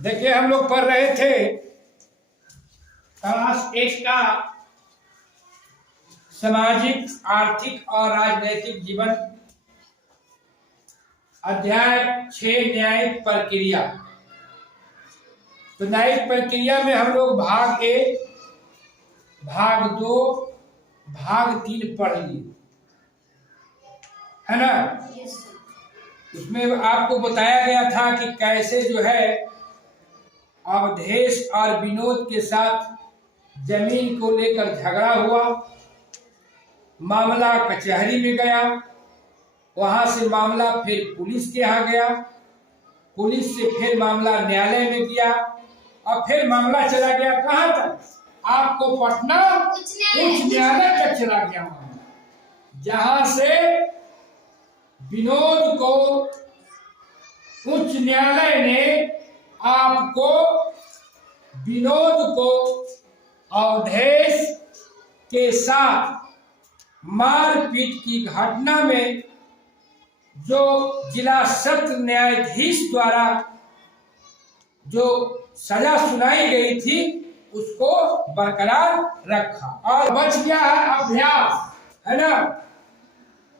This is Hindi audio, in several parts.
देखिए, हम लोग पढ़ रहे थे क्लास 1 का सामाजिक, आर्थिक और राजनीतिक जीवन, अध्याय 6 न्यायिक प्रक्रिया। तो न्यायिक प्रक्रिया में हम लोग भाग 1, भाग 2, भाग 3 पढ़ लिए, है ना। उसमें आपको बताया गया था कि कैसे जो है अवधेश और विनोद के साथ जमीन को लेकर झगड़ा हुआ, मामला कचहरी में गया, वहां से मामला फिर पुलिस के यहाँ गया, पुलिस से फिर मामला न्यायालय में गया और फिर मामला चला गया कहाँ तक? आपको पटना उच्च न्यायालय तक चला गया मामला, जहां से विनोद को उच्च न्यायालय ने आपको विनोद को अवधेश के साथ मारपीट की घटना में जो जिला सत्र न्यायाधीश द्वारा जो सजा सुनाई गई थी उसको बरकरार रखा और बच गया है अभ्यास, है ना।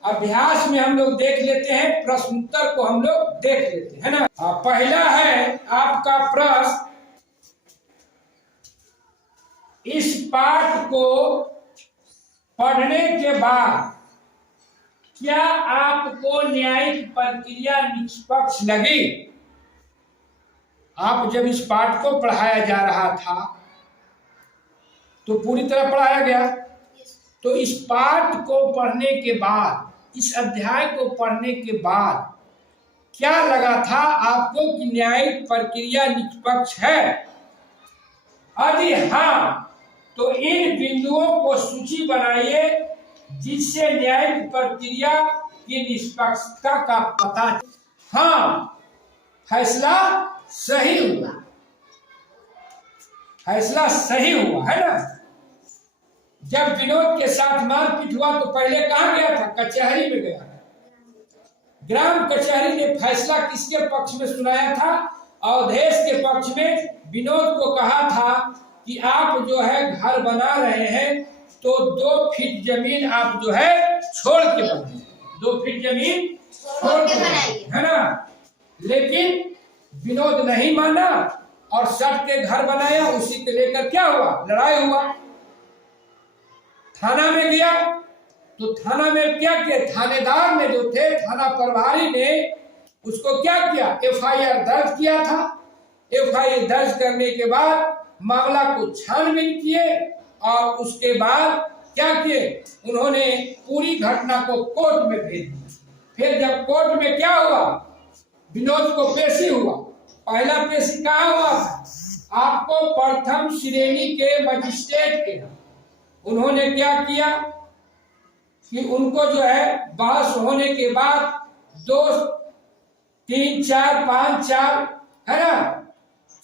अभ्यास में हम लोग देख लेते हैं, प्रश्न उत्तर को हम लोग देख लेते हैं, है ना। पहला है आपका प्रश्न, इस पाठ को पढ़ने के बाद क्या आपको न्यायिक प्रक्रिया निष्पक्ष लगी? आप जब इस पाठ को पढ़ाया जा रहा था तो पूरी तरह पढ़ाया गया, तो इस पाठ को पढ़ने के बाद, इस अध्याय को पढ़ने के बाद क्या लगा था आपको कि न्यायिक प्रक्रिया निष्पक्ष है? यदि हाँ, तो इन बिंदुओं को सूची बनाइए जिससे न्यायिक प्रक्रिया की निष्पक्षता का पता। हाँ, फैसला सही हुआ, फैसला सही हुआ, है ना। जब विनोद के साथ मारपीट हुआ तो पहले कहाँ गया था? कचहरी में गया। ग्राम कचहरी ने फैसला किसके पक्ष में सुनाया था? अवधेश के पक्ष में। विनोद को कहा था कि आप जो है घर बना रहे हैं तो 2 फीट जमीन आप जो है छोड़ के बनाइए, 2 फीट जमीन छोड़ के बनाइए, है ना। लेकिन विनोद नहीं माना और सट के घर बनाया। उसी को लेकर क्या हुआ? लड़ाई हुआ। थाना में गया तो थाना में क्या किया? थानेदार ने जो थे, थाना प्रभारी ने उसको क्या किया? FIR दर्ज किया था। FIR दर्ज करने के बाद मामला को छानबीन किए और उसके बाद क्या किए? उन्होंने पूरी घटना को कोर्ट में भेज दिया। फिर जब कोर्ट में क्या हुआ? विनोद को पेशी हुआ। पहला पेशी कहाँ हुआ था? आपको प्रथम श्रेणी के मजिस्ट्रेट के। उन्होंने क्या किया कि उनको जो है बहस होने के बाद 2, 3, 4, 5, 4, है ना,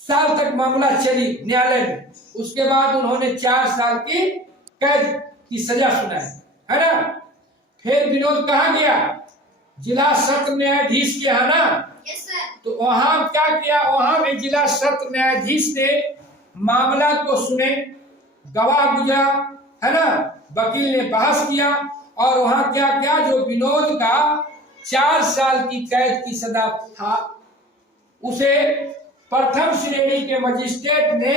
साल तक मामला चली न्यायालय में। उसके बाद उन्होंने 4 साल की कैद की सजा सुनाई, है ना। फिर विनोद कहाँ गया? जिला सत्र न्यायाधीश के यहाँ ना। तो वहां क्या किया? वहां में जिला सत्र न्यायाधीश ने मामला को सुने, गवाह गुजरा, है ना, वकील ने बहस किया और वहां क्या क्या जो विनोद का 4 साल की कैद की सजा था उसे प्रथम श्रेणी के मजिस्ट्रेट ने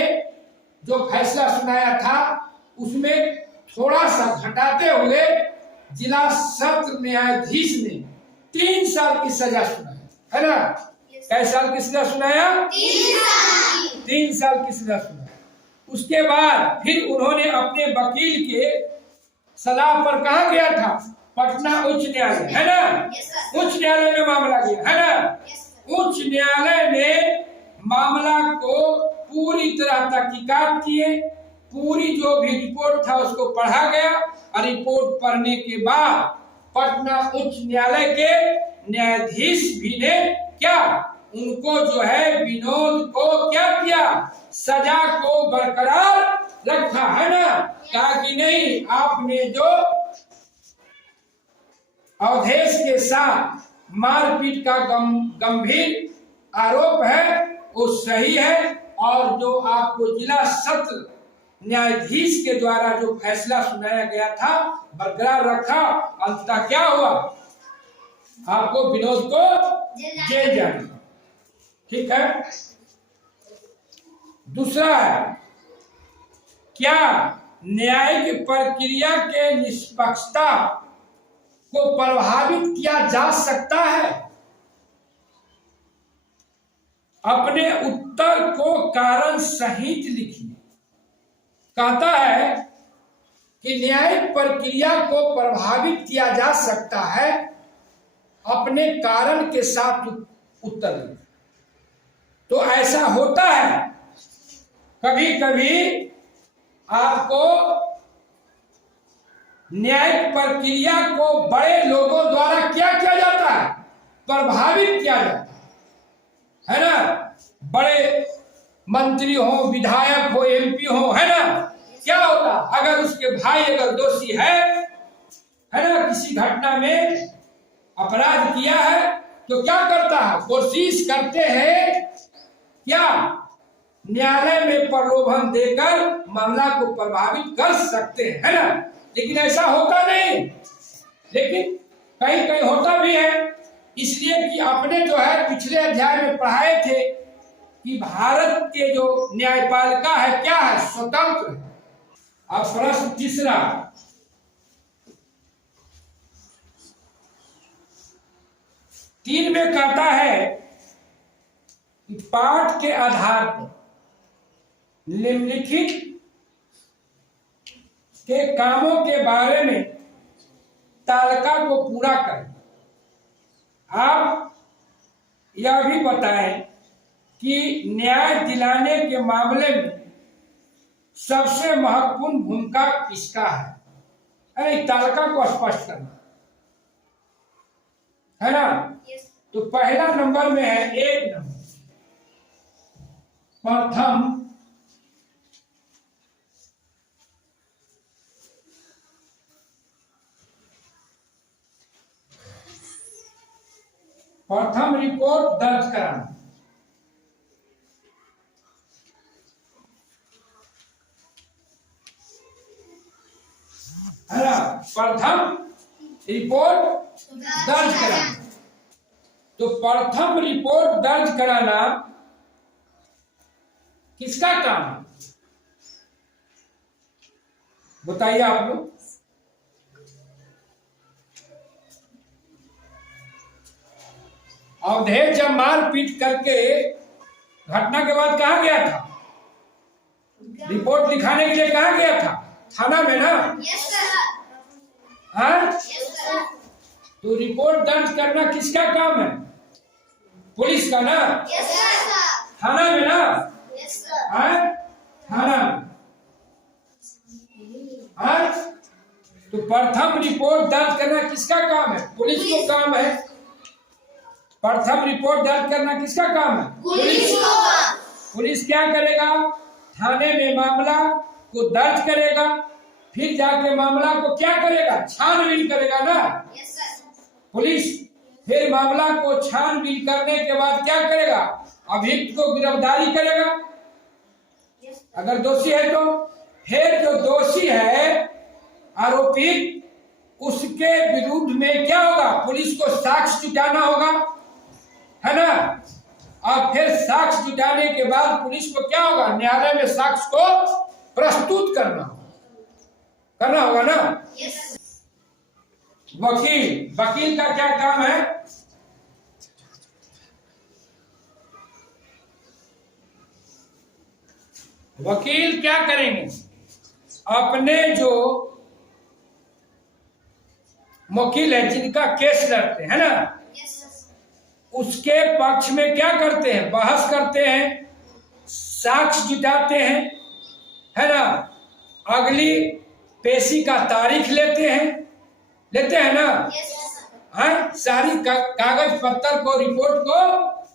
जो फैसला सुनाया था उसमें थोड़ा सा घटाते हुए जिला सत्र न्यायाधीश ने 3 साल की सजा सुनाई, है ना। कै साल की सजा सुनाया? 3 साल की सजा सुनाई। उसके बाद फिर उन्होंने अपने वकील के सलाह पर कहाँ गया था? पटना उच्च न्यायालय, है ना। उच्च न्यायालय में मामला गया, है ना। उच्च न्यायालय में मामला को पूरी तरह तहकीकात किए, पूरी जो भी रिपोर्ट था उसको पढ़ा गया और रिपोर्ट पढ़ने के बाद पटना उच्च न्यायालय के न्यायाधीश भी ने क्या, उनको जो है विनोद को क्या किया? सजा को बरकरार रखा, है ना। कहा कि नहीं, आपने जो अवधेश के साथ मारपीट का गंभीर आरोप है वो सही है, और जो आपको जिला सत्र न्यायाधीश के द्वारा जो फैसला सुनाया गया था बरकरार रखा। अंततः क्या हुआ, आपको विनोद को जेल जाना। ठीक है। दूसरा है, क्या न्यायिक प्रक्रिया के निष्पक्षता को प्रभावित किया जा सकता है? अपने उत्तर को कारण सहित लिखिए। कहता है कि न्यायिक प्रक्रिया को प्रभावित किया जा सकता है, अपने कारण के साथ उत्तर लिखिए। तो ऐसा होता है, कभी कभी आपको न्यायिक प्रक्रिया को बड़े लोगों द्वारा क्या किया जाता है, प्रभावित किया जाता है ना। बड़े मंत्री हो, विधायक हो, एमपी हो, है ना। क्या होता, अगर उसके भाई अगर दोषी है ना, किसी घटना में अपराध किया है, तो क्या करता है, कोशिश करते हैं क्या, न्यायालय में प्रलोभन देकर मामला को प्रभावित कर सकते हैं, है ना। लेकिन ऐसा होता नहीं, लेकिन कहीं कहीं होता भी है। इसलिए कि आपने जो है पिछले अध्याय में पढ़ाए थे कि भारत के जो न्यायपालिका है क्या है, स्वतंत्र है। अब प्रश्न तीसरा, तीन में कहता है कि पाठ के आधार पर निम्नलिखित के कामों के बारे में तालिका को पूरा करें। आप यह भी बताएं कि न्याय दिलाने के मामले में सबसे महत्वपूर्ण भूमिका किसका है। अरे तालिका को स्पष्ट करना है ना। तो पहला नंबर में है, एक नंबर प्रथम रिपोर्ट दर्ज कराना। है ना, प्रथम रिपोर्ट दर्ज कराना। तो प्रथम रिपोर्ट दर्ज कराना किसका काम है, बताइए आप लोग। अवधेश जब मारपीट करके घटना के बाद कहाँ गया था, रिपोर्ट लिखाने के लिए कहाँ गया था, थाना में ना। हाँ, तो रिपोर्ट दर्ज करना किसका काम है, पुलिस का ना। थाना में ना। थाना में। तो प्रथम रिपोर्ट दर्ज करना किसका काम है, पुलिस को काम है। प्रथम रिपोर्ट दर्ज करना किसका काम है, पुलिस को। पुलिस क्या करेगा, थाने में मामला को दर्ज करेगा, फिर जाके मामला को क्या करेगा, छानबीन करेगा ना। पुलिस फिर मामला को छानबीन करने के बाद क्या करेगा, अभियुक्त को गिरफ्तारी करेगा अगर दोषी है तो। फिर जो दोषी है आरोपित, उसके विरुद्ध में क्या होगा, पुलिस को साक्ष्य जुटाना होगा, है ना। और फिर साक्ष्य जुटाने के बाद पुलिस को क्या होगा, न्यायालय में साक्ष्य को प्रस्तुत करना होगा ना। वकील का क्या काम है, वकील क्या करेंगे, अपने जो वकील है जिनका केस लड़ते हैं ना, उसके पक्ष में क्या करते हैं, बहस करते हैं, साक्ष्य जुटाते हैं, है ना। अगली पेशी का तारीख लेते हैं ना। हाँ, सारी कागज पत्तर को, रिपोर्ट को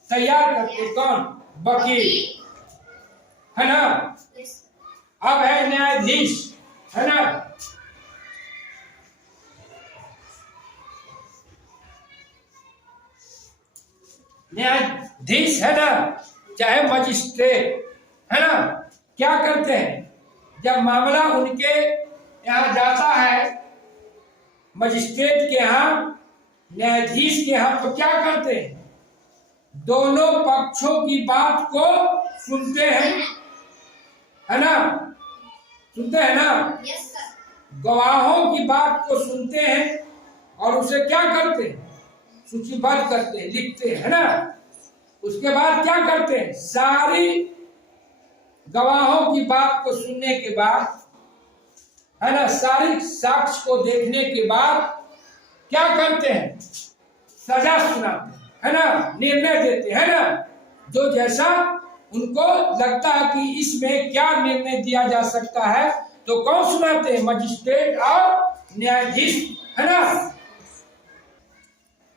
तैयार करते कौन, वकील, है ना। अब है न्यायाधीश, है ना। न्यायाधीश है ना, चाहे मजिस्ट्रेट, है ना, क्या करते हैं जब मामला उनके यहाँ जाता है, मजिस्ट्रेट के यहाँ, न्यायाधीश के यहाँ, तो क्या करते हैं, दोनों पक्षों की बात को सुनते हैं, है ना, सुनते हैं ना, गवाहों की बात को सुनते हैं और उसे क्या करते हैं, सूचीबद्ध करते हैं, लिखते हैं, है ना। उसके बाद क्या करते हैं, सारी गवाहों की बात को सुनने के बाद, है ना, सारी साक्ष्य को देखने के बाद क्या करते हैं, सजा सुनाते हैं, है ना, निर्णय देते हैं, है ना, जो जैसा उनको लगता है कि इसमें क्या निर्णय दिया जा सकता है, तो कौन सुनाते हैं, मजिस्ट्रेट और न्यायाधीश, है ना।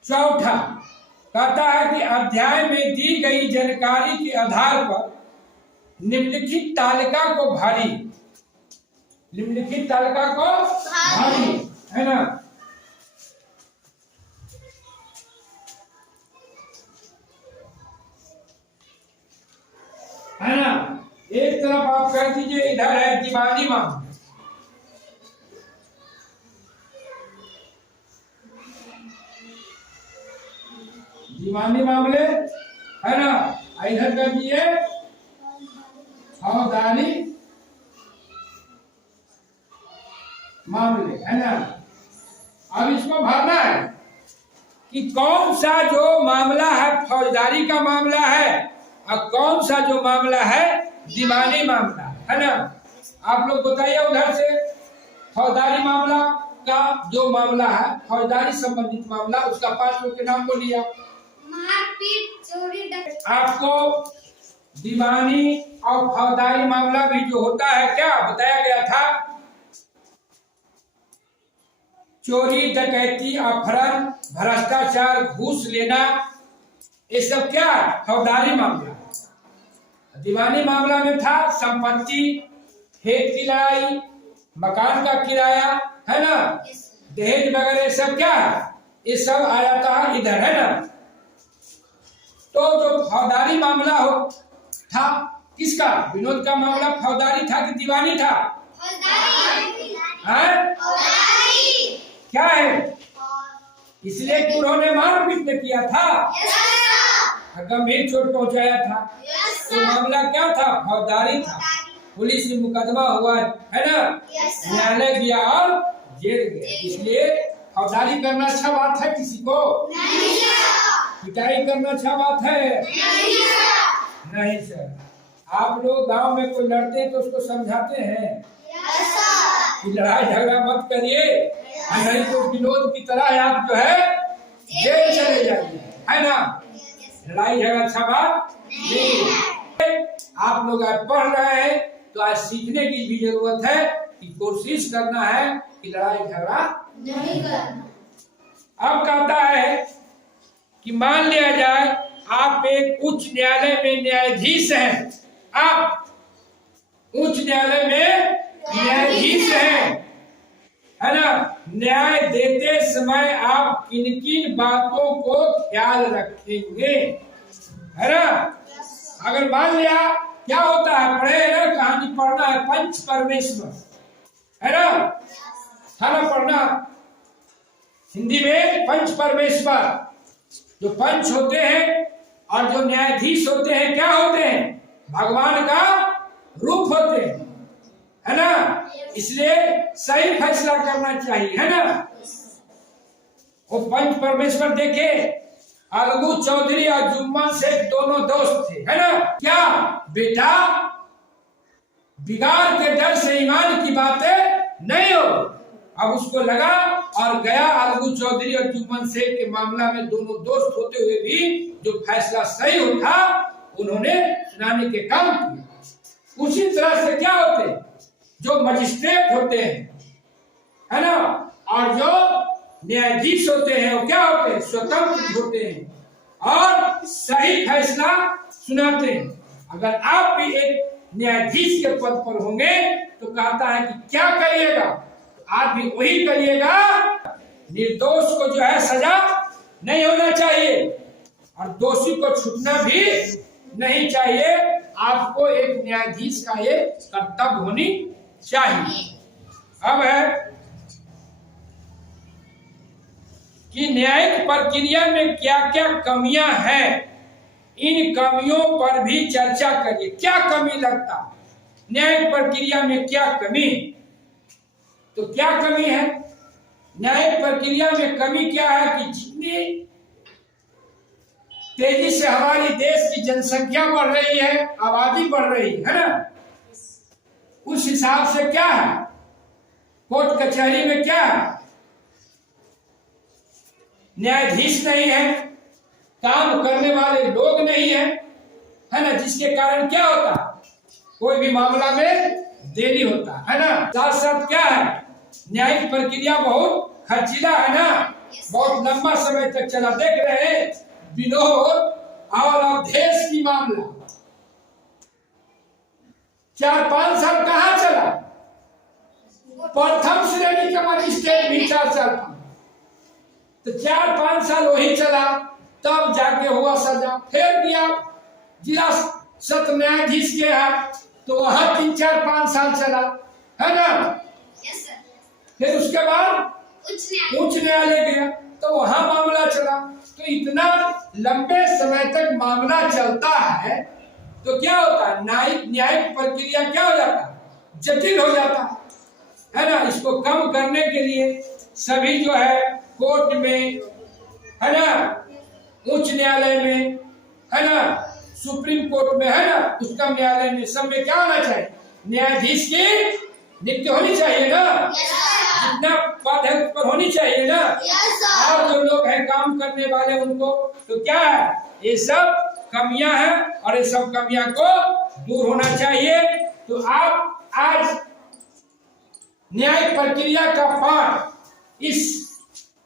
चौथा कहता है कि अध्याय में दी गई जानकारी के आधार पर निम्नलिखित तालिका को भारी, निम्नलिखित तालिका को भारी, है ना। है ना, एक तरफ आप कर दीजिए, इधर है दीवानी मामला, दीवानी मामले, है ना, इधर कर दिए फौजदारी मामले, है ना। अब इसको भरना है कि कौन सा जो मामला है फौजदारी का मामला है और कौन सा जो मामला है दीवानी मामला, है ना। आप लोग बताइए उधर से, फौजदारी मामला का जो मामला है, फौजदारी संबंधित मामला, उसका 5 लोग के नाम को लिया, मारपीट, चोरी, आपको दीवानी और फौजदारी मामला भी जो होता है, क्या बताया गया था, चोरी, डकैती, अपहरण, भ्रष्टाचार, घूस लेना, ये सब क्या फौजदारी मामला। दीवानी मामला में था संपत्ति, खेत की लड़ाई, मकान का किराया, है ना, दहेज वगैरह, सब क्या, ये सब आ जाता है इधर, है ना। तो जो फौजदारी मामला हो था, किसका, विनोद का मामला फौजदारी था कि दीवानी था, क्या है, इसलिए कि उन्होंने मारपीट किया था, गंभीर चोट पहुंचाया था, तो मामला क्या था, फौजदारी था। पुलिस में मुकदमा हुआ, है ना, न्यायालय गया और जेल गया। इसलिए फौजदारी करना अच्छा बात है, किसी को पिटाई करना अच्छा बात है, नहीं सर। आप लोग गांव में कोई लड़ते हैं तो उसको समझाते हैं कि लड़ाई झगड़ा मत करिए, नहीं तो विनोद की तरह आप जो है जेल चले जाइए, है ना। लड़ाई झगड़ा अच्छा बात नहीं। आप लोग आज पढ़ रहे हैं तो आज सीखने की भी जरूरत है कि कोशिश करना है कि लड़ाई झगड़ा नहीं करना। अब कहता है कि मान लिया जाए आप एक उच्च न्यायालय में न्यायाधीश हैं, आप उच्च न्यायालय में न्यायाधीश हैं, है ना। न्याय देते समय आप किन किन बातों को ख्याल रखेंगे, है ना। अगर मान लिया क्या होता है, पढ़े ना, कहानी पढ़ना है, पंच परमेश्वर, है ना, था ना पढ़ना हिंदी में, पंच परमेश्वर, जो पंच होते हैं और जो न्यायाधीश होते हैं, क्या होते हैं, भगवान का रूप होते हैं, है ना। इसलिए सही फैसला करना चाहिए, है ना। वो पंच परमेश्वर देखे, अलगू चौधरी और जुम्मन शेख दोनों दोस्त थे, है ना। क्या बेटा, बिगाड़ के डर से ईमान की बातें नहीं हो। अब उसको लगा और गया, अलगू चौधरी और जुम्मन शेख के मामला में दोनों दोस्त होते हुए भी जो फैसला सही होता उन्होंने सुनाने के काम किया। उसी तरह से क्या होते, जो मजिस्ट्रेट होते हैं, है ना, और जो न्यायाधीश होते हैं, वो क्या होते हैं, स्वतंत्र होते हैं और सही फैसला सुनाते हैं। अगर आप भी एक न्यायाधीश के पद पर होंगे तो कहता है कि क्या करिएगा, आप भी वही करिएगा, निर्दोष को जो है सजा नहीं होना चाहिए और दोषी को छूटना भी नहीं चाहिए। आपको एक न्यायाधीश का ये कर्तव्य होनी चाहिए। अब है कि न्यायिक प्रक्रिया में क्या क्या कमियां हैं, इन कमियों पर भी चर्चा करिए। क्या कमी लगता न्यायिक प्रक्रिया में, क्या कमी? तो क्या कमी है न्यायिक प्रक्रिया में? कमी क्या है कि जितनी तेजी से हमारी देश की जनसंख्या बढ़ रही है, आबादी बढ़ रही है ना, उस हिसाब से क्या है, कोर्ट कचहरी में क्या है, न्यायाधीश नहीं है, काम करने वाले लोग नहीं है, है ना, जिसके कारण क्या होता, कोई भी मामला में देरी होता है ना। साथ साथ क्या है, न्यायिक प्रक्रिया बहुत खर्चीला है ना, बहुत लंबा समय तक चला। देख रहे हैं विनोद और अवधेश की मामला 4-5 साल कहाँ चला, प्रथम श्रेणी का मजिस्ट्रेट भी 4 साल, तो 4-5 साल वही चला, तब जाके हुआ सजा। फिर दिया जिला सत्र न्यायाधीश के यहाँ, तो वहां 3-4-5 साल चला, है ना। फिर उसके बाद उच्च न्यायालय गया, तो वहां मामला चला। तो इतना लंबे समय तक मामला चलता है, तो क्या होता है, न्यायिक प्रक्रिया क्या हो जाता है, जटिल हो जाता है ना। इसको कम करने के लिए सभी जो है कोर्ट में, है ना, उच्च न्यायालय में, है ना, सुप्रीम कोर्ट में, है ना, उच्चतम न्यायालय में, सब में क्या होना चाहिए, न्यायाधीश की नियुक्ति होनी चाहिए ना। जितना पद है उस पर होनी चाहिए ना। और जो लोग हैं काम करने वाले उनको, तो क्या है, ये सब कमियां हैं और ये सब कमियां को दूर होना चाहिए। तो आप आज न्यायिक प्रक्रिया का पाठ इस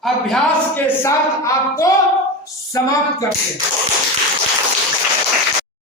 अभ्यास के साथ आपको समाप्त करते हैं।